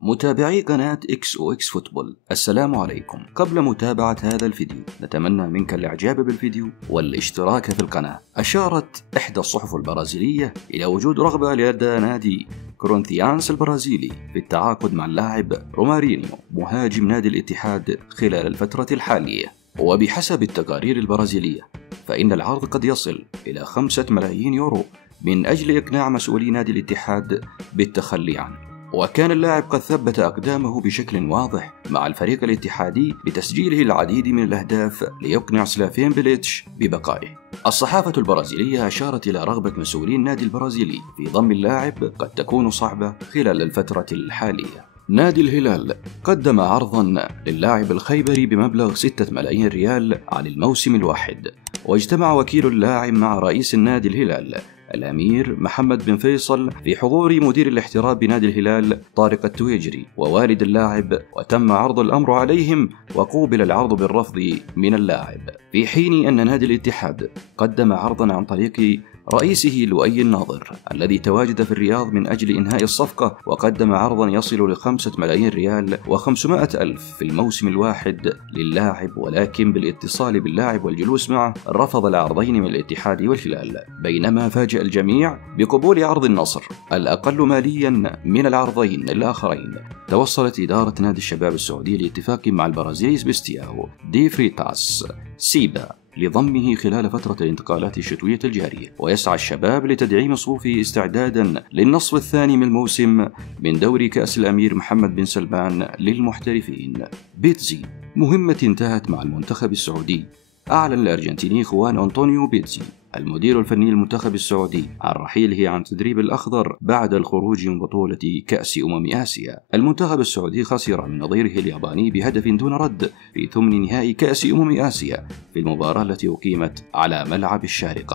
متابعي قناة XOX فوتبول، السلام عليكم. قبل متابعة هذا الفيديو نتمنى منك الإعجاب بالفيديو والاشتراك في القناة. أشارت إحدى الصحف البرازيلية إلى وجود رغبة لدى نادي كورنثيانس البرازيلي في التعاقد مع اللاعب رومارينيو مهاجم نادي الاتحاد خلال الفترة الحالية، وبحسب التقارير البرازيلية فإن العرض قد يصل إلى 5 ملايين يورو من أجل إقناع مسؤولي نادي الاتحاد بالتخلي عنه. وكان اللاعب قد ثبت أقدامه بشكل واضح مع الفريق الاتحادي بتسجيله العديد من الأهداف ليقنع سلافين بيليتش ببقائه. الصحافة البرازيلية أشارت إلى رغبة مسؤولي النادي البرازيلي في ضم اللاعب قد تكون صعبة خلال الفترة الحالية. نادي الهلال قدم عرضا للاعب الخيبري بمبلغ 6 ملايين ريال عن الموسم الواحد، واجتمع وكيل اللاعب مع رئيس النادي الهلال الأمير محمد بن فيصل في حضور مدير الاحتراف بنادي الهلال طارق التويجري ووالد اللاعب، وتم عرض الأمر عليهم وقوبل العرض بالرفض من اللاعب، في حين أن نادي الاتحاد قدم عرضا عن طريق رئيسه لؤي الناظر الذي تواجد في الرياض من أجل إنهاء الصفقة، وقدم عرضا يصل ل5 ملايين ريال و500 ألف في الموسم الواحد للاعب، ولكن بالاتصال باللاعب والجلوس معه رفض العرضين من الاتحاد والهلال، بينما فاجأ الجميع بقبول عرض النصر الأقل ماليا من العرضين الآخرين. توصلت إدارة نادي الشباب السعودي لاتفاق مع البرازيلي سبيستياو دي فريتاس سيبا لضمه خلال فترة الانتقالات الشتوية الجارية، ويسعى الشباب لتدعيم صفوفه استعدادا للنصف الثاني من الموسم من دوري كأس الأمير محمد بن سلمان للمحترفين. بيتزي، مهمة انتهت مع المنتخب السعودي. أعلن الأرجنتيني خوان أنطونيو بيتزي المدير الفني للمنتخب السعودي عن رحيله عن تدريب الأخضر بعد الخروج من بطولة كأس آسيا. المنتخب السعودي خسر من نظيره الياباني بهدف دون رد في ثمن نهائي كأس آسيا في المباراة التي أقيمت على ملعب الشارقة.